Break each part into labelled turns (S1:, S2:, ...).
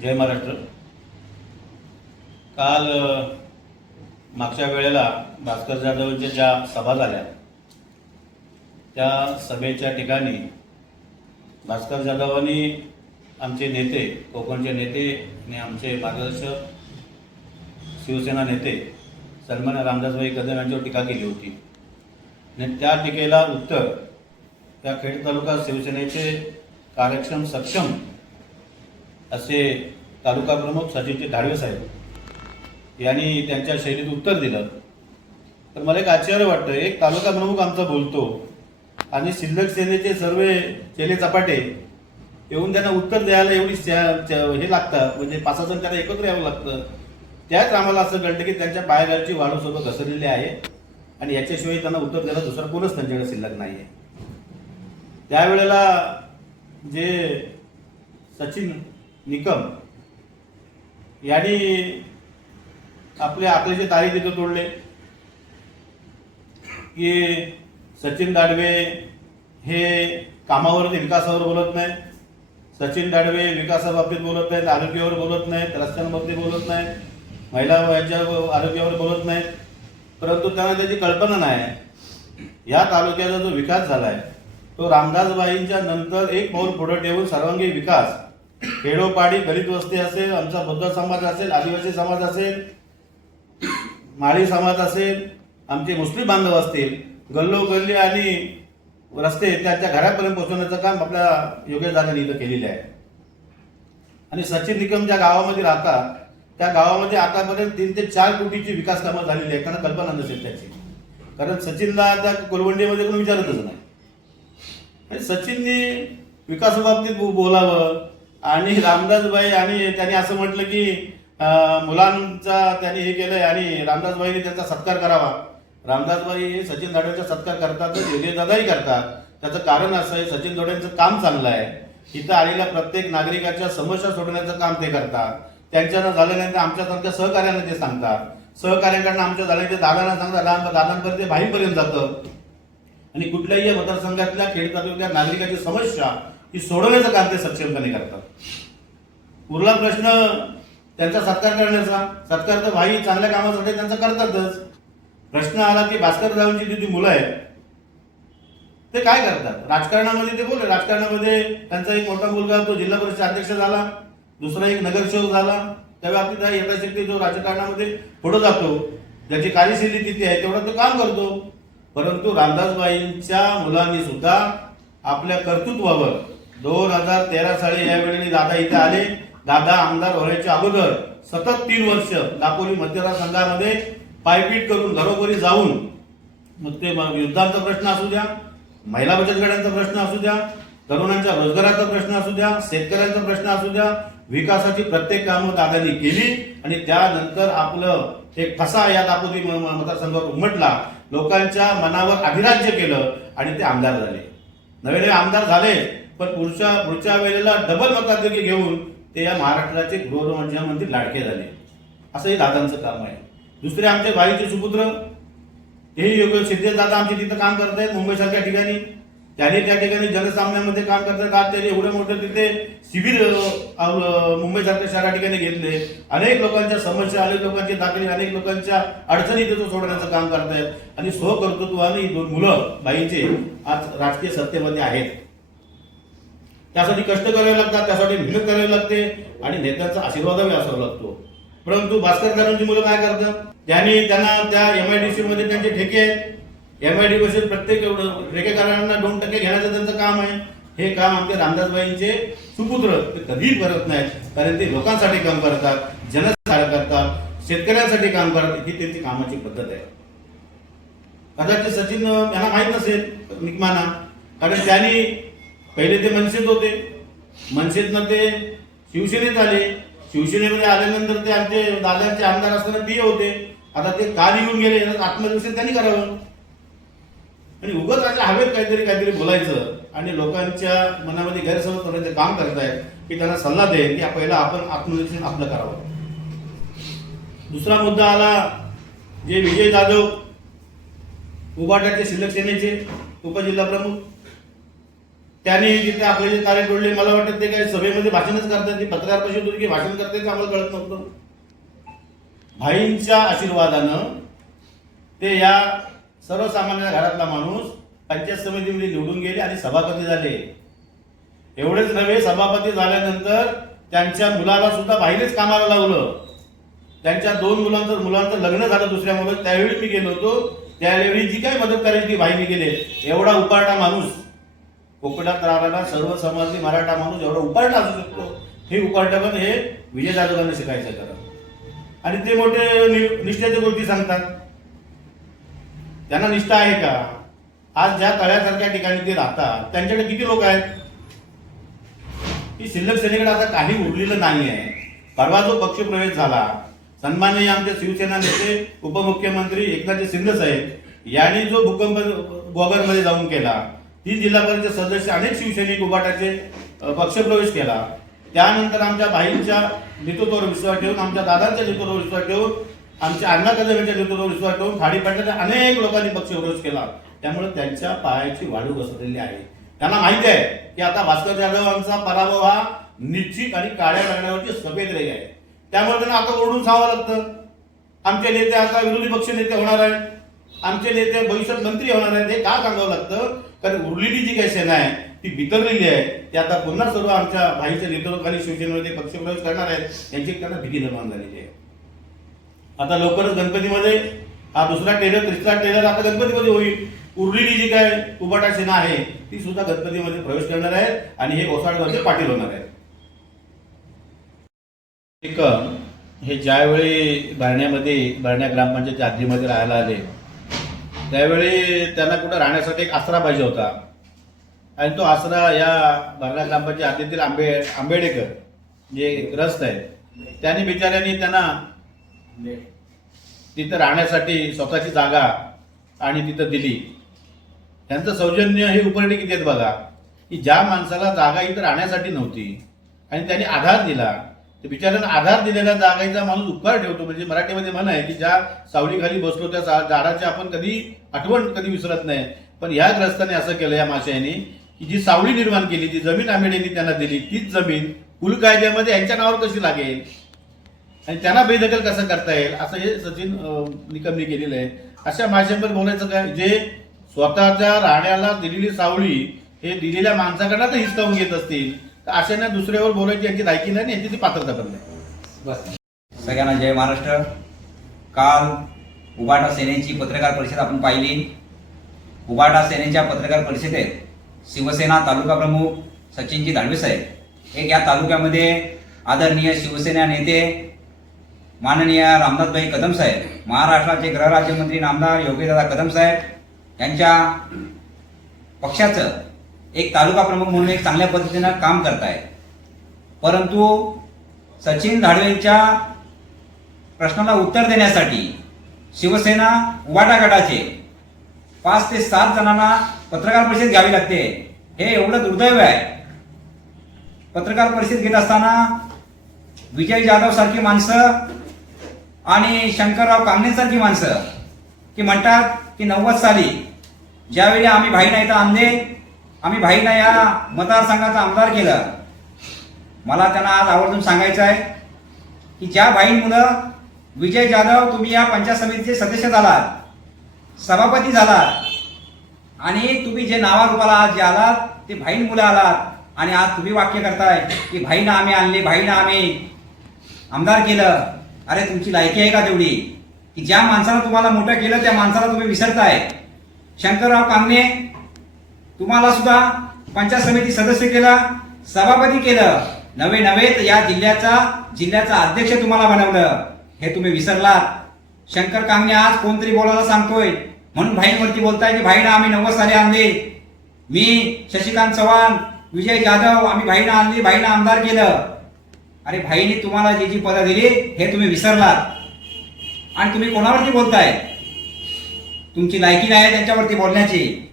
S1: जय महाराष्ट्र. काल मागच्या वेळेला भास्कर जाधवच्या ज्या सभा झाल्या त्या सभेच्या ठिकाणी भास्कर जाधवांनी आमचे नेते कोकणचे नेते आणि आमचे मार्गदर्शक शिवसेना नेते सन्मान रामदासभाई कदम यांच्यावर टीका केली होती. आणि त्या टीकेला उत्तर त्या खेड तालुका शिवसेनेचे कार्यक्षम सक्षम असे तालुका प्रमुख सचिनचे ढाळवे साहेब यांनी त्यांच्या शैलीत उत्तर दिलं. तर मला एक आश्चर्य वाटतं एक तालुका प्रमुख आमचा बोलतो आणि शिल्लक सेनेचे सर्व चेले चपाटे येऊन त्यांना उत्तर द्यायला एवढी त्या- हे लागतं. म्हणजे पाच सहा जण त्यांना एकत्र यावं लागतं. त्याच आम्हाला असं कळतं की त्यांच्या पायागालची वाढू सोबत घसरलेली आहे आणि याच्याशिवाय त्यांना उत्तर द्यायला दुसरा कोणच त्यांच्याकडे शिल्लक नाही आहे त्यावेळेला जे सचिन निकम. यांनी आपले आकल्याचे तारी तिथं तोडले. की सचिन दाडवे हे कामावरती विकासावर बोलत नाही सचिन दाडवे विकासाबाबतीत बोलत नाहीत आरोग्यावर बोलत नाहीत रस्त्यांबाबतीत बोलत नाहीत महिला यांच्या आरोग्यावर बोलत नाहीत. परंतु त्यांना त्याची कल्पना नाही या तालुक्याचा जो विकास झालाय तो रामदासबाईंच्या नंतर एक पाऊल पुढे ठेवून सर्वांगीण विकास खेडोपाडी दलित वस्ती असेल आमचा बौद्ध समाज असेल आदिवासी समाज असेल माळी समाज असेल आमचे मुस्लिम बांधव असतील गल्लोगल्ली आणि रस्ते त्यांच्या घरापर्यंत पोहोचवण्याचं काम आपल्या योग्य दादांनी इथं केलेलं आहे. आणि सचिन निकम ज्या गावामध्ये राहतात त्या गावामध्ये आतापर्यंत तीन ते चार कोटीची विकास कामं झालेली आहे त्यांना कल्पना नसेल त्याची. कारण सचिनला आता कोलवंडीमध्ये कोणी विचारतच नाही. आणि सचिननी विकासाबाबतीत बोलावं आणि रामदासबाई आणि त्यांनी असं म्हटलं की मुलांचा त्यांनी हे केलंय आणि रामदासबाईंनी त्यांचा सत्कार करावा. रामदासबाई हे सचिन दाडवेचा सत्कार करतात तर दादाही करतात. त्याचं कारण असं आहे सचिन दाडवेंचं काम चांगलं आहे. इथं आलेल्या प्रत्येक नागरिकाच्या समस्या सोडवण्याचं काम ते करतात. त्यांच्यानं झालं नाही तर आमच्यासारख्या सहकार्यांना ते सांगतात. सहकार्यांकडनं आमच्या झाल्यानंतर दादांना सांगतात लहान दादांपर्यंत ते भाईपर्यंत जातं. आणि कुठल्याही मतदारसंघातल्या खेड तालुक्यातल्या नागरिकाची समस्या ही सोडवण्याचं काम ते सक्षमपणे करतात. उरला प्रश्न त्यांचा सत्कार करण्याचा सत्कार तर भाई चांगल्या कामासाठी त्यांचा करतातच. प्रश्न आला की भास्कर रावची जी ती मुलं आहेत. ते काय करतात? राजकारणामध्ये ते बोलले राजकारणामध्ये त्यांचा एक मोठा मुलगा तो जिल्हा परिषद अध्यक्ष झाला दुसरा एक नगरसेवक झाला. त्यावेळी आपली त्या यथाशक्ती जो राजकारणामध्ये पुढे जातो ज्याची कार्यशैली किती आहे तेवढा तो काम करतो. परंतु रामदासबाईंच्या मुलांनी सुद्धा आपल्या कर्तृत्वावर दोन हजार तेरा साली यावेळी दादा इथे आले. दादा आमदार होण्याच्या अगोदर सतत तीन वर्ष दापोली मतदारसंघामध्ये पायपीट करून घरोघरी जाऊन मग ते युद्धाचा युद्धांचा प्रश्न असू द्या महिला बचत गटांचा प्रश्न असू द्या तरुणांच्या रोजगाराचा प्रश्न असू द्या शेतकऱ्यांचा प्रश्न असू द्या विकासाची प्रत्येक कामं दादांनी केली आणि त्यानंतर आपलं एक फसा या दापोली म- म- मतदारसंघावर उमटला. लोकांच्या मनावर अधिराज्य केलं आणि ते आमदार झाले. नवे नवे आमदार झाले. पण पुढच्या पुढच्या वेळेला डबल मताधिक्य घेऊन ते या महाराष्ट्राचे गृहमंत्री लाडके झाले. असं हे दादांचं काम आहे. दुसरे आमचे भाईचे सुपुत्र हे योग सिद्धेश दादा आमचे तिथं काम करत आहेत मुंबईसारख्या ठिकाणी. त्याने त्या ठिकाणी जनसामन्यामध्ये काम करतात आज त्याने एवढे मोठे तिथे शिबिर मुंबईसारख्या शहरा ठिकाणी घेतले. अनेक लोकांच्या समस्या अनेक लोकांचे दाखले अनेक लोकांच्या अडचणी तिथं सोडवण्याचं काम करतायत आणि स्वकर्तृत्वाने दोन मुलं बाईंचे आज राजकीय सत्तेमध्ये आहेत. त्यासाठी कष्ट करावे लागतात त्यासाठी मेहनत करावी लागते आणि नेत्याचा आशीर्वादही असावा लागतो. परंतु भास्कर दादांची मुलं काय करतात? त्यांनी त्यांना त्या एम आय डी सी मध्ये त्यांचे ठेके आहेत. एमआयडी प्रत्येक एवढं ठेकेदारांना दोन टक्के घेण्याचं त्यांचं काम आहे. हे काम आमचे रामदासबाईंचे सुपुत्र ते कधीही करत नाहीत कारण ते लोकांसाठी काम करतात जनसाठी करतात शेतकऱ्यांसाठी काम करतात ही त्यांची कामाची पद्धत आहे. कदाचित सचिन यांना माहीत नसेल निकमाना कारण त्यांनी पहिले ते मनसेत होते. मनसेतनं ते शिवसेनेत आले. शिवसेनेमध्ये आल्यानंतर ते आमचे दादांचे आमदार असताना पी होते. आता ते का निघून गेले? याचं त्यांनी करावं. आणि उगत अशा हवेत काहीतरी काहीतरी बोलायचं आणि लोकांच्या मनामध्ये गैरसमज करायचं काम करतायत की त्यांना सल्ला दे की पहिला आपण आत्मनिरीक्षण आपलं करावं. दुसरा मुद्दा आला जे विजय जाधव उबाटाचे शिल्लक सेनेचे उपजिल्हा प्रमुख त्यांनी जिथे आपले जे तारे तोडले मला वाटत ते काही सभेमध्ये भाषणच करतात ती पत्रकार परिषद होती की भाषण करते आम्हाला कळत नव्हतं? भाईंच्या आशीर्वादानं ते या सर्वसामान्य घरातला माणूस पंचायत समितीमध्ये निवडून गेले आणि सभापती झाले. एवढेच नव्हे सभापती झाल्यानंतर त्यांच्या मुलाला सुद्धा बाहेरच कामाला लावलं. त्यांच्या दोन मुलांचं मुलांचं लग्न झालं दुसऱ्या मुलं त्यावेळी मी गेलो होतो त्यावेळी जी काही मदत करायची ती बाईने केली. एवढा उपाटा माणूस. कोकणात राहणारा सर्व समाजी मराठा माणूस एवढा उपाटा असू शकतो. हे उपाटपण हे विजय जाधवांना शिकायचं खरं. आणि ते मोठे नि- निष्ठेच्या गोष्टी सांगतात. त्यांना निष्ठा आहे का? आज ज्या तळ्यासारख्या ठिकाणी ते राहतात त्यांच्याकडे किती लोक आहेत? की शिल्लक सेनेकडे आता काही उरलेलं नाही आहे परवा जो पक्षप्रवेश झाला सन्माननीय आमचे शिवसेना नेते उपमुख्यमंत्री एकनाथ शिंदे साहेब यांनी जो भूकंप गोगरमध्ये जाऊन केला ही जिल्हा परिषद सदस्य अनेक शिवसैनिक उभाटाचे पक्षप्रवेश केला. त्यानंतर आमच्या भाईंच्या नेतृत्वावर विश्वास ठेवून आमच्या दादांच्या नेतृत्वावर विश्वास ठेवून आमच्या अण्णा कदम नेतृत्वावर विश्वास ठेवून खाडीपाट्याच्या अनेक लोकांनी पक्षप्रवेश केला. त्यामुळे त्यांच्या पायाची वाढू बसलेली आहे. त्यांना माहिती आहे की आता भास्कर जाधवांचा पराभव हा निश्चित आणि काळ्या रंगावरची सफेद रेग आहे. त्यामुळे त्यांना आता ओढून सांगावं लागतं. आमचे नेते आता विरोधी पक्ष नेते होणार आहेत. आमचे नेते भविष्यात मंत्री होणार आहेत हे का सांगावं लागतं? कारण उरलेली जी काही सेना आहे ती वितरलेली आहे ती आता पुन्हा सर्व आमच्या भाईच्या नेतृत्वाखाली शिवसेनेमध्ये पक्षप्रवेश करणार आहेत यांची त्यांना भीती निर्माण झालेली आहे. आता लवकरच गणपतीमध्ये हा दुसरा टेलर तिसरा टेलर आता गणपतीमध्ये होईल. उरलेली जी काय उबाटा सेना आहे ती सुद्धा गणपतीमध्ये प्रवेश करणार आहे आणि हे ओसाडमध्ये पाटील होणार आहेत. एक हे ज्यावेळी भरण्यामध्ये भरण्या ग्रामपंचायत हद्दीमध्ये राहायला आले त्यावेळी त्यांना कुठं राहण्यासाठी एक आसरा पाहिजे होता. आणि तो आसरा या भरणा ग्रामपंचायत हद्दीतील आंबे आंबेडेकर जे ग्रस्त आहेत त्यांनी बिचाऱ्यांनी त्यांना तिथं राहण्यासाठी स्वतःची जागा आणि तिथं दिली. त्यांचं सौजन्य हे उपरणी किती आहेत बघा? की ज्या माणसाला जागा इथं राहण्यासाठी नव्हती आणि त्यांनी आधार दिला बिचाऱ्यांना आधार दिलेल्या जागेचा माणूस उपकार ठेवतो. म्हणजे मराठीमध्ये म्हण आहे की ज्या सावलीखाली बसलो त्या झाडाची आपण कधी आठवण कधी विसरत नाही. पण ह्या ग्रस्ताने असं केलं या माशाने की जी सावली निर्माण केली जी जमीन आंबेडेंनी त्यांना दिली तीच जमीन कुल कायद्यामध्ये यांच्या नावावर कशी लागेल? आणि त्यांना बेदखल कसं करता येईल? असं हे सचिन अं, निकमने केलेलं आहे. अशा माशांवर बोलायचं काय? जे स्वतःच्या राहण्याला दिलेली सावळी हे दिलेल्या माणसाकडनं तर हिसकावून घेत असतील. तर ना दुसऱ्यावर बोलायची यांची लायकी नाही आणि यांची ती पात्रता पण नाही.
S2: सगळ्यांना जय महाराष्ट्र. काल उबाटा सेनेची पत्रकार परिषद आपण पाहिली. उबाटा सेनेच्या पत्रकार परिषदेत शिवसेना तालुका प्रमुख सचिनजी दाडवे साहेब. एक या तालुक्यामध्ये आदरणीय शिवसेना नेते माननीय रामनाथभाई कदम साहेब महाराष्ट्राचे गृहराज्यमंत्री नामदार योगीदादा कदम साहेब यांच्या पक्षाचं एक तालुका प्रमुख म्हणून एक चांगल्या पद्धतीनं काम करताय परंतु सचिन धाडवेंच्या प्रश्नाला उत्तर देण्यासाठी शिवसेना वाटाघाटाचे गटाचे पाच ते सात जणांना पत्रकार परिषद घ्यावी लागते हे एवढं दुर्दैव आहे. पत्रकार परिषद घेत असताना विजय जाधव सारखी माणसं आणि शंकरराव कामणेसारखी माणसं की म्हणतात की नव्वद साली ज्यावेळी आम्ही भाई नाही तर आणले आम्ही भाईना या मतदारसंघाचा आमदार केलं. मला त्यांना आज आवर्जून सांगायचं आहे की ज्या भाई मुलं विजय जाधव तुम्ही या पंचायत समितीचे सदस्य झालात सभापती झालात आणि तुम्ही जे नावारूपाला आज जे आलात ते भाईन मुलं आलात आणि आज तुम्ही वाक्य करताय की भाईनं आम्ही आणले भाईनं आम्ही आमदार केलं. अरे तुमची लायकी आहे का तेवढी? की ज्या माणसानं तुम्हाला मोठं केलं त्या माणसाला तुम्ही विसरताय. शंकरराव कांगणे तुम्हाला सुद्धा पंचायत समिती सदस्य केला सभापती केलं नवे नवे तर या जिल्ह्याचा जिल्ह्याचा अध्यक्ष तुम्हाला बनवलं. हे तुम्ही विसरलात. शंकर कांगणे आज कोणतरी बोलायला सांगतोय. म्हणून भाईंवरती बोलताय की भाईनं आम्ही नव्वद साली आणले. मी शशिकांत चव्हाण विजय जाधव आम्ही भाईनं आणली भाईना आमदार केलं. अरे भाईने तुम्हाला जी जी पदं दिली हे तुम्ही विसरलात. आणि तुम्ही कोणावरती बोलताय? तुमची लायकी नाही आहे त्यांच्यावरती बोलण्याची?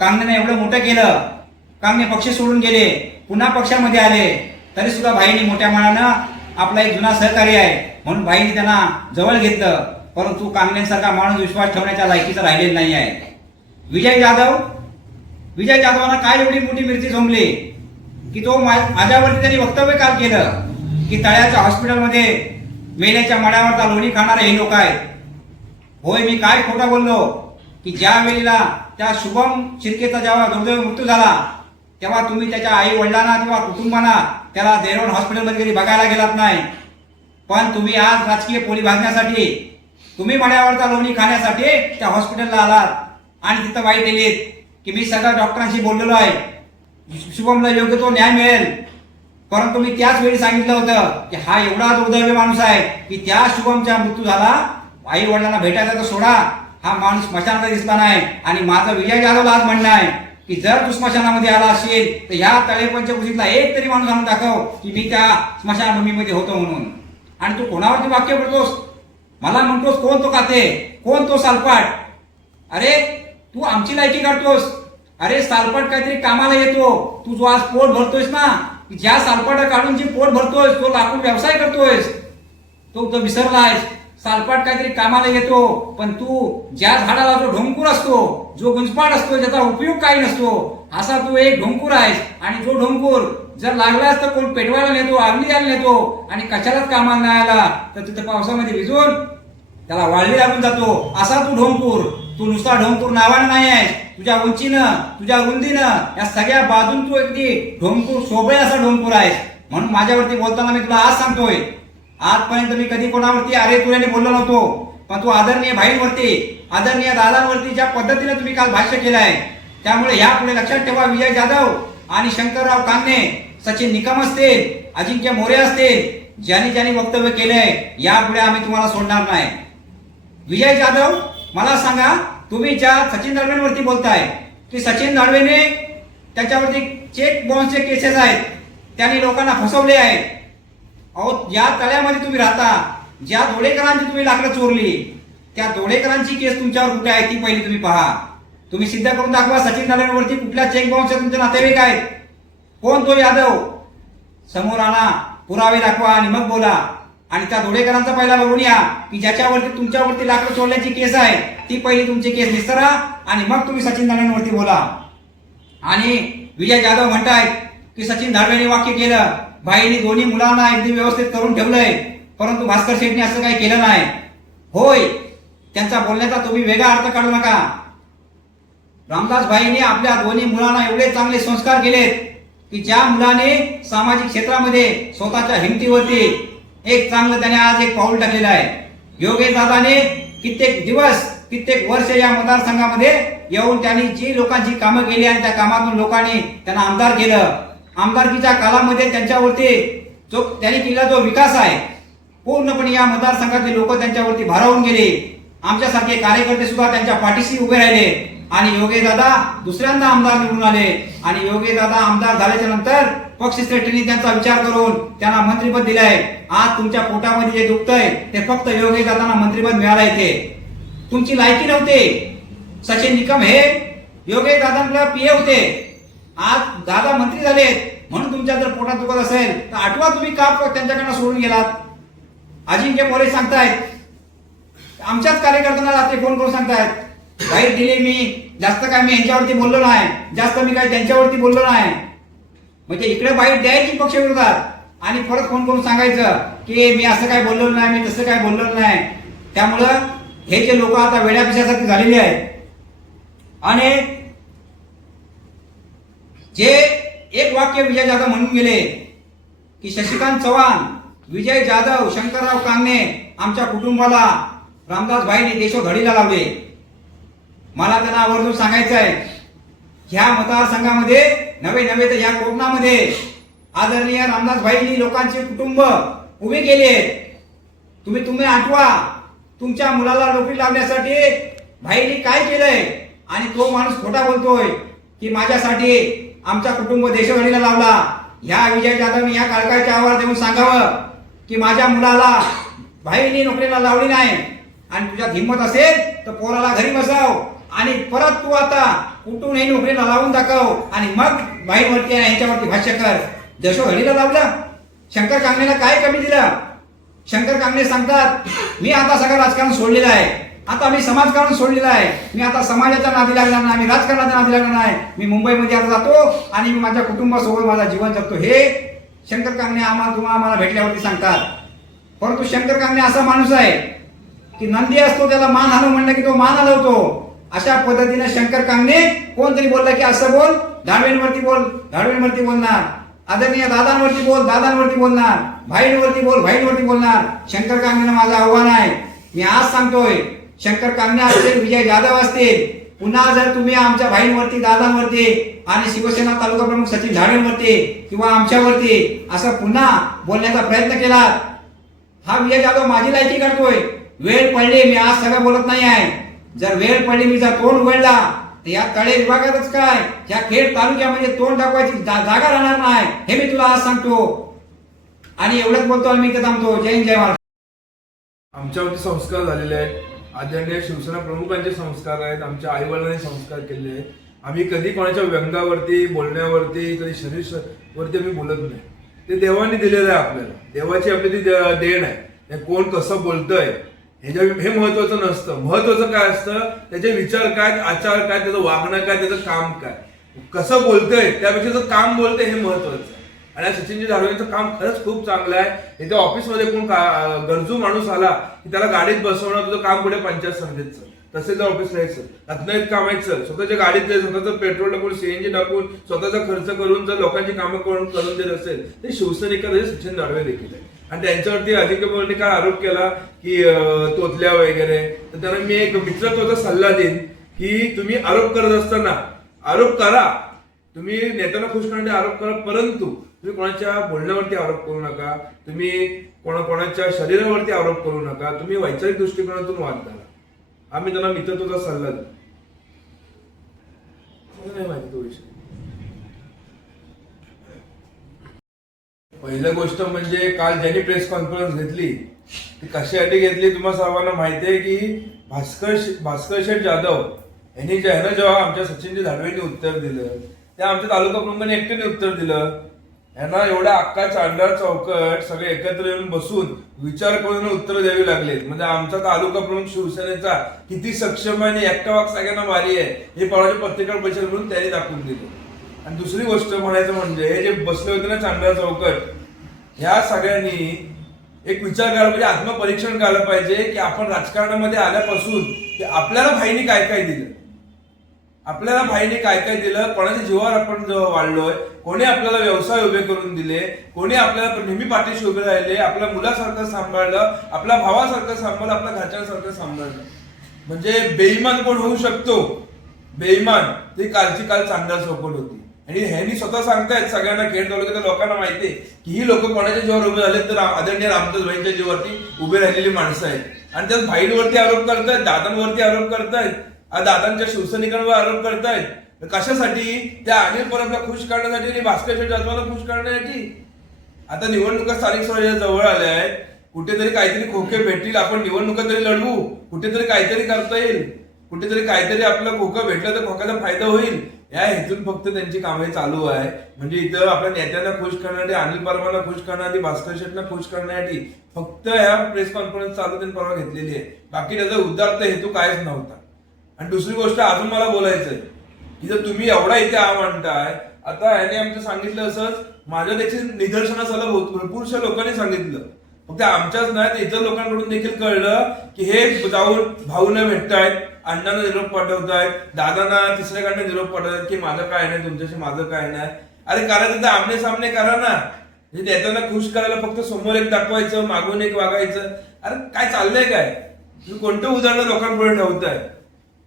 S2: कांगण्याने एवढं मोठं केलं. कांगणे पक्ष सोडून गेले. पुन्हा पक्षामध्ये आले. तरी सुद्धा भाईने मोठ्या मनानं आपला एक जुना सहकारी आहे. म्हणून भाईने त्यांना जवळ घेतलं. परंतु कांगण्यांसारखा माणूस विश्वास ठेवण्याच्या लायकीचा राहिलेला नाही आहे. विजय जाधव? विजय जाधवांना काय एवढी मोठी मिरची झोंबली की तो मा- माझ्यावरती त्यांनी वक्तव्य काल केलं की तळ्याच्या हॉस्पिटलमध्ये मेल्याच्या मड्यावरचा लोणी खाणारे हे लोक आहेत. होय मी काय खोटा बोललो की ज्या वेळेला त्या शुभम शिर्केचा जेव्हा दुर्दैव मृत्यू झाला तेव्हा तुम्ही त्याच्या आई वडिलांना किंवा कुटुंबांना त्याला देरवण हॉस्पिटलमध्ये कधी बघायला गेलात नाही. पण तुम्ही आज राजकीय पोळी भागण्यासाठी तुम्ही मड्यावरचा लोणी खाण्यासाठी त्या हॉस्पिटलला आलात आणि तिथं वाईट दिलीत की मी सगळ्या डॉक्टरांशी बोललेलो आहे. शुभमला योग्य तो न्याय मिळेल. परंतु मी त्याच वेळी सांगितलं होतं की हा एवढा दुर्दैवी माणूस आहे की त्या शुभमचा मृत्यू झाला आई वडिलांना भेटायचा तर सोडा. हा माणूस स्मशानात दिसला नाही. आणि माझं विजय जाधवला आज म्हणणं आहे की जर तू स्मशानामध्ये आला असेल तर ह्या तळेपंचकृतीतला एक तरी माणूस आणून दाखव की मी त्या स्मशानभूमीमध्ये होतो म्हणून. आणि तू कोणावरती वाक्य बोलतोस? मला म्हणतोस कोण तो काते? कोण तो सालपाट? अरे तू आमची लायकी काढतोस. अरे सालपाट काहीतरी कामाला येतो. तू जो आज पोट भरतोयस ना ज्या सालपाटा काढून जे पोट भरतोयस तो लाकूड व्यवसाय करतोयस. तो तो आहेस सालपाट काहीतरी कामाला येतो पण तू ज्या झाडाला जो ढोंकूर असतो जो गुंजपाट असतो ज्याचा उपयोग काही नसतो असा तू एक ढोंकूर आहेस. आणि जो ढोंकूर जर लागलास तर कोण पेटवायला नेतो आगली द्यायला नेतो आणि कशालाच कामाला नाही आला तर तिथं पावसामध्ये भिजून त्याला वाळवी लागून जातो. असा तू ढोंकूर तू नुसता ढोंकूर नावाने नाही आहेस. तुझ्या उंचीनं तुझ्या रुंदीनं या सगळ्या बाजून तू अगदी ढोंकूर सोबळे असा ढोंकूर आहेस. म्हणून माझ्यावरती बोलताना मी तुला आज सांगतोय आजपर्यंत मी कधी कोणावरती अरे तुऱ्याने बोललो नव्हतो. पण तू आदरणीय भाईंवरती आदरणीय दादांवरती ज्या पद्धतीने तुम्ही काल भाष्य केलं आहे त्यामुळे यापुढे लक्षात ठेवा विजय जाधव आणि शंकरराव कांगणे सचिन निकम असतील अजिंक्य मोरे असतील ज्यांनी ज्यांनी वक्तव्य केलंय यापुढे आम्ही तुम्हाला सोडणार नाही. विजय जाधव मला सांगा तुम्ही ज्या सचिन दाळवेंवरती बोलताय की सचिन दाळवेने त्याच्यावरती चेक बॉन्सचे केसेस आहेत त्यांनी लोकांना फसवले आहेत. अहो ज्या तळ्यामध्ये तुम्ही राहता ज्या दोडेकरांची तुम्ही लाकडं चोरली त्या दोडेकरांची केस तुमच्यावर कुठे आहे ती पहिली तुम्ही पहा. तुम्ही सिद्ध करून दाखवा सचिन नारायणवरती कुठल्या चेक बाउन्सचे तुमचे नातेवाईक आहेत? कोण तो यादव? समोर आणा पुरावे दाखवा आणि मग बोला. आणि त्या धोडेकरांचा पहिला बघून या की ज्याच्यावरती तुमच्यावरती लाकडं चोरण्याची केस आहे ती पहिली तुमची केस निसरा आणि मग तुम्ही सचिन नारायणवरती बोला. आणि विजय जाधव म्हणतायत की सचिन धाडवेने वाक्य केलं बाईने दोन्ही मुलांना एकदम व्यवस्थित करून ठेवलंय. परंतु भास्कर शेठने असं काही केलं नाही. होय त्यांचा बोलण्याचा तुम्ही वेगळा अर्थ काढू नका. रामदास भाईने आपल्या दोन्ही मुलांना एवढे चांगले संस्कार केलेत की ज्या मुलाने सामाजिक क्षेत्रामध्ये स्वतःच्या हिमतीवरती एक चांगलं त्याने आज एक पाऊल टाकलेलं आहे. योगेश दादाने कित्येक दिवस कित्येक वर्ष या मतदारसंघामध्ये येऊन त्यांनी जी लोकांची कामं केली आणि त्या कामातून लोकांनी त्यांना आमदार केलं. आमदारकीच्या कालामध्ये त्यांच्यावरती जो त्यांनी केलेला जो विकास आहे पूर्णपणे या मतदारसंघातले लोक त्यांच्यावरती भारावून गेले. आमच्यासारखे कार्यकर्ते सुद्धा त्यांच्या पाठीशी उभे राहिले. आणि योगे दादा दुसऱ्यांदा आमदार निवडून आले. आणि योगे दादा आमदार झाल्याच्यानंतर पक्ष त्यांचा विचार करून त्यांना मंत्रीपद दिलंय आज तुमच्या पोटामध्ये जे दुखतंय ते फक्त योगे दादांना मंत्रीपद मिळालंय इथे. तुमची लायकी नव्हते. सचिन निकम हे योगे दादांना पीए होते. आज दादा मंत्री झालेत म्हणून तुमच्या जर पोटात दुखत असेल तर आठवा तुम्ही का त्यांच्याकडनं सोडून गेलात? अजिंक्य मोरे सांगतायत. आमच्याच कार्यकर्त्यांना रात्री फोन करून सांगतायत. बाहेर दिले मी जास्त काय मी यांच्यावरती बोललो नाही जास्त मी काय त्यांच्यावरती बोललो नाही. म्हणजे इकडे बाईट द्यायची पक्ष विरोधात. आणि परत फोन करून सांगायचं की मी असं काय बोललो नाही मी तसं काय बोललो नाही. त्यामुळं हे जे लोक आता वेड्यापिशासाठी झालेले आहेत. आणि जे एक वाक्य विजय जाधव म्हणून गेले की शशिकांत चव्हाण विजय जाधव शंकरराव कांगणे आमच्या कुटुंबाला रामदास भाईने देशोधडीला लावले. मला त्यांना आवर्जून सांगायचं आहे ह्या मतदारसंघामध्ये नवे नवे तर ह्या कोकणामध्ये आदरणीय रामदास भाईंनी लोकांचे कुटुंब उभे केले. तुम्ही तुम्ही आठवा तुमच्या मुलाला नोकरी लावण्यासाठी भाईंनी काय केलंय? आणि तो माणूस खोटा बोलतोय की माझ्यासाठी आमचा कुटुंब देशवाणीला लावला. ह्या विजय जाधवने या काळकाच्या आवाज देऊन सांगावं की माझ्या मुलाला भाईनी नोकरीला लावली नाही आणि तुझ्यात हिंमत असेल तर पोराला घरी बसाव आणि परत तू आता कुठूनही नोकरीला लावून दाखव आणि मग भाईवरती म्हणते यांच्यावरती भाष्य कर. देशोघडीला लावलं. शंकर कांगणेला काय कमी दिलं? शंकर कांगणे सांगतात मी आता सगळं राजकारण सोडलेलं आहे. आता मी समाजकारण सोडलेलं आहे. मी आता समाजाच्या नादी लागणार नाही मी राजकारणाच्या नादी लागणार नाही. मी मुंबईमध्ये आता जातो आणि मी माझ्या कुटुंबासोबत माझा जीवन जगतो. हे शंकर कांगणे आम्हाला तुम्हाला आम्हाला भेटल्यावरती सांगतात. परंतु शंकर कांगणे असा माणूस आहे की नंदी असतो त्याला मान हलव म्हणलं की तो मान हलवतो. अशा पद्धतीने शंकर कांगणे कोणतरी बोलला की असं बोल धाडवेंवरती बोल धाडवेंवरती बोलणार. आदरणीय दादांवरती बोल दादांवरती बोलणार. भाईंवरती बोल भाईंवरती बोलणार. शंकर कांगणेनं माझं आव्हान आहे. मी आज सांगतोय शंकर कांगणे असतील विजय जाधव असतील पुन्हा जर तुम्ही आमच्या भाईंवरती दादांवरती आणि शिवसेना तालुका प्रमुख सचिन झाडेंवरती किंवा आमच्यावरती असं पुन्हा बोलण्याचा प्रयत्न केला हा विजय जाधव माझी लायकी करतोय. वेळ पडली मी आज सगळं बोलत नाही आहे. जर वेळ पडली मी जर तोंड उघडला तर या तळे विभागातच काय? या खेड तालुक्यामध्ये तोंड दाखवायची जा- जागा राहणार नाही हे मी तुला आज सांगतो. आणि एवढंच बोलतो आम्ही मी इथे थांबतो. जय हिंद जय महाराष्ट्र.
S3: आमच्यावरती संस्कार झालेले आहेत. आदरणीय शिवसेना प्रमुखांचे संस्कार आहेत आमच्या आईवडिलांनी संस्कार केले आहेत. आम्ही कधी कोणाच्या व्यंगावरती बोलण्यावरती कधी शरीर वरती आम्ही बोलत नाही. ते देवाने दिलेलं आहे आपल्याला. देवाची आपली ती देण आहे. कोण कसं बोलतंय ह्याच्या हे महत्वाचं नसतं. महत्वाचं काय असतं? त्याचे विचार काय आचार काय त्याचं वागणं काय त्याचं काम काय? कसं बोलतंय त्यापेक्षा जर काम बोलतंय हे महत्वाचं आहे. आणि सचिनजी झाडवेंचं काम खरंच खूप चांगलं आहे. इथे ऑफिसमध्ये कोण का- गरजू माणूस आला की त्याला गाडीत बसवणं तुझं काम पुढे पंचायत समितीचं तहसीलदार ऑफिसला यायचं रत्नाईत सर. स्वतःच्या गाडीत जायचं स्वतःचं पेट्रोल टाकून सीएनजी टाकून स्वतःचा खर्च करून जर लोकांची कामं करून करून देत असेल ते शिवसैनिकांचे सचिन दाडवे देखील आहे. आणि त्यांच्यावरती अधिक मोठी काय आरोप केला की तोतल्या वगैरे. तर त्यांना मी एक मित्रत्वाचा सल्ला देईन की तुम्ही आरोप करत असताना आरोप करा. तुम्ही नेत्यांना खुश करण्यासाठी आरोप करा परंतु तुम्ही कोणाच्या बोलण्यावरती आरोप करू नका. तुम्ही कोणा कोणाच्या शरीरावरती आरोप करू नका. तुम्ही वैचारिक दृष्टिकोनातून वाद करा आम्ही त्यांना मित्रत्वाचा सल्ला देऊ. नाही माहिती तो विषय. पहिलं गोष्ट म्हणजे काल ज्यांनी प्रेस कॉन्फरन्स घेतली ती कशासाठी घेतली तुम्हाला सर्वांना माहिती आहे की भास्कर भास्कर शेठ जाधव यांनी जे जेव्हा आमच्या सचिनजी धाडवेंनी उत्तर दिलं त्या आमच्या तालुका प्रमुखांनी एकट्याने उत्तर दिलं यांना एवढ्या अक्का चांदा चौकट सगळे एकत्र येऊन बसून विचार करून उत्तर द्यावी लागलेत. म्हणजे आमचा तालुका प्रमुख शिवसेनेचा किती सक्षम आहे आणि एकटा वाघ सगळ्यांना मारी आहे हे पवारच्या पत्रकार परिषद म्हणून त्यांनी दाखवून दिले. आणि दुसरी गोष्ट म्हणायचं म्हणजे हे जे बसले होते ना चांदा चौकट ह्या सगळ्यांनी एक विचार करायला पाहिजे आत्मपरीक्षण करायला पाहिजे की आपण राजकारणामध्ये आल्यापासून की आपल्याला भाईनी काय काय दिलं? आपल्याला भाईने काय काय दिलं कोणाच्या जीवावर आपण वाढलोय कोणी आपल्याला व्यवसाय उभे करून दिले कोणी आपल्याला नेहमी पाठीशी उभे राहिले आपल्या मुलासारखं सांभाळलं आपल्या भावासारखं सांभाळलं आपल्या घरच्यांसारखं सांभाळलं. म्हणजे बेईमान कोण होऊ शकतो? बेईमान. ती कालची काल चांगला चौकट होती. आणि ह्यांनी स्वतः सांगतायत सगळ्यांना खेळ तालुक्याच्या लोकांना माहिती आहे की ही लोक कोणाच्या जीवावर उभे झाले तर आदरणीय रामदास भाईंच्या जीवावरती उभे राहिलेली माणसं आहेत. आणि त्यात भाईंवरती आरोप करतायत दादांवरती आरोप करतायत. आ दादांच्या शिवसैनिकांवर आरोप करतायत. तर कशासाठी? त्या अनिल परबला खुश करण्यासाठी आणि भास्कर जाधवाला खुश करण्यासाठी? आता निवडणुका स्थानिक स्वराज्याच्या जवळ आल्या आहेत. कुठेतरी काहीतरी खोके भेटतील. आपण निवडणुका तरी लढवू. कुठेतरी काहीतरी करता येईल. कुठेतरी काहीतरी आपलं खोकं भेटलं तर खोक्याचा फायदा होईल. या हेतून फक्त त्यांची कामे चालू आहे म्हणजे इथं आपल्या नेत्यांना खुश करण्यासाठी अनिल परमाला खुश करण्यासाठी भास्कर शेटना खुश करण्यासाठी फक्त ह्या प्रेस कॉन्फरन्स चालू त्यांनी परवा घेतलेली आहे. बाकी त्याचा उदार्थ हेतू कायच नव्हता. आणि दुसरी गोष्ट अजून मला बोलायचं आहे की जर तुम्ही एवढा इथे आ म्हणताय आता याने आमचं सांगितलं असंच माझ्या देखील निदर्शनास आलं भरपूरशा लोकांनी सांगितलं. फक्त आमच्याच नाही तर इतर लोकांकडून देखील कळलं की हे जाऊन भाऊला भेटतायत अण्णांना निरोप पाठवतायत दादांना तिसऱ्याकडनं निरोप पाठवतायत की माझं काय नाही तुमच्याशी माझं काय नाही. अरे कारण तर आमने सामने करा ना. म्हणजे नेत्यांना खुश करायला फक्त समोर एक दाखवायचं मागून एक वागायचं. अरे काय चाललंय काय? तुम्ही कोणतं उदाहरण लोकांपुढे ठेवताय?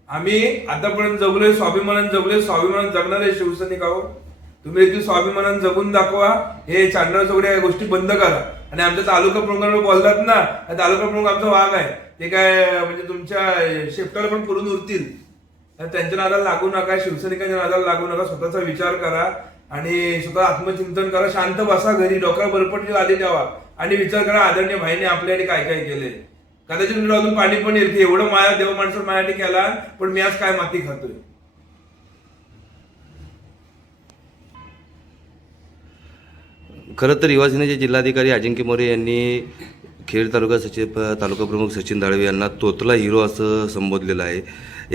S3: आम्ही आतापर्यंत जगलोय स्वाभिमानाने जगलोय. स्वाभिमान जगणारे शिवसैनिक आहोत. तुम्ही देखील स्वाभिमानाने जगून दाखवा. हे चांडळ सगळ्या या गोष्टी बंद करा. आणि आमच्या तालुका प्रमुखांवर बोलतात ना तालुका प्रमुख आमचा वाघ आहे. ते काय म्हणजे तुमच्या शेपटाला पण पुरून उरतील. त्यांच्या नादाला लागू नका शिवसैनिकांच्या नादाला लागू नका. स्वतःचा विचार करा आणि स्वतः आत्मचिंतन करा. शांत बसा घरी. डोक्याला बरपट आले द्यावा आणि विचार करा आदरणीय भाईने आपल्यासाठी काय काय केले. कदाचित मी अजून पाणी पण येईल की एवढं माया देव माणसं माझ्यासाठी केला पण मी आज काय माती खातोय?
S4: खरं तर युवा सेनेचे जिल्हाधिकारी अजिंक्य मोरे यांनी खेड तालुका सचिव तालुका प्रमुख सचिन दाळवे यांना तोतला हिरो असं संबोधलेलं आहे.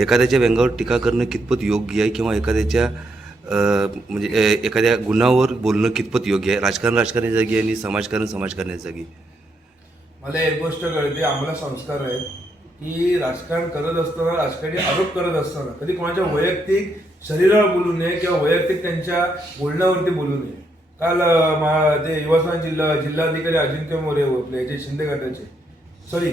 S4: एखाद्याच्या व्यंगावर टीका करणं कितपत योग्य आहे किंवा एखाद्याच्या म्हणजे एखाद्या गुन्ह्यावर बोलणं कितपत योग्य आहे? राजकारण राजकारणाच्या जागी आणि समाजकारण समाजकारणाच्या जागी
S3: मला एक गोष्ट कळते आम्हाला संस्कार आहेत की राजकारण करत असताना राजकारणी आरोप करत असताना कधी कोणाच्या वैयक्तिक शरीरावर बोलू नये किंवा वैयक्तिक त्यांच्या बोलण्यावरती बोलू नये. काल महा मा- ते यवतमाळ जिल्हा जिल्हाधिकारी अजिंक्य मोरे होते याचे शिंदे गटाचे. सॉरी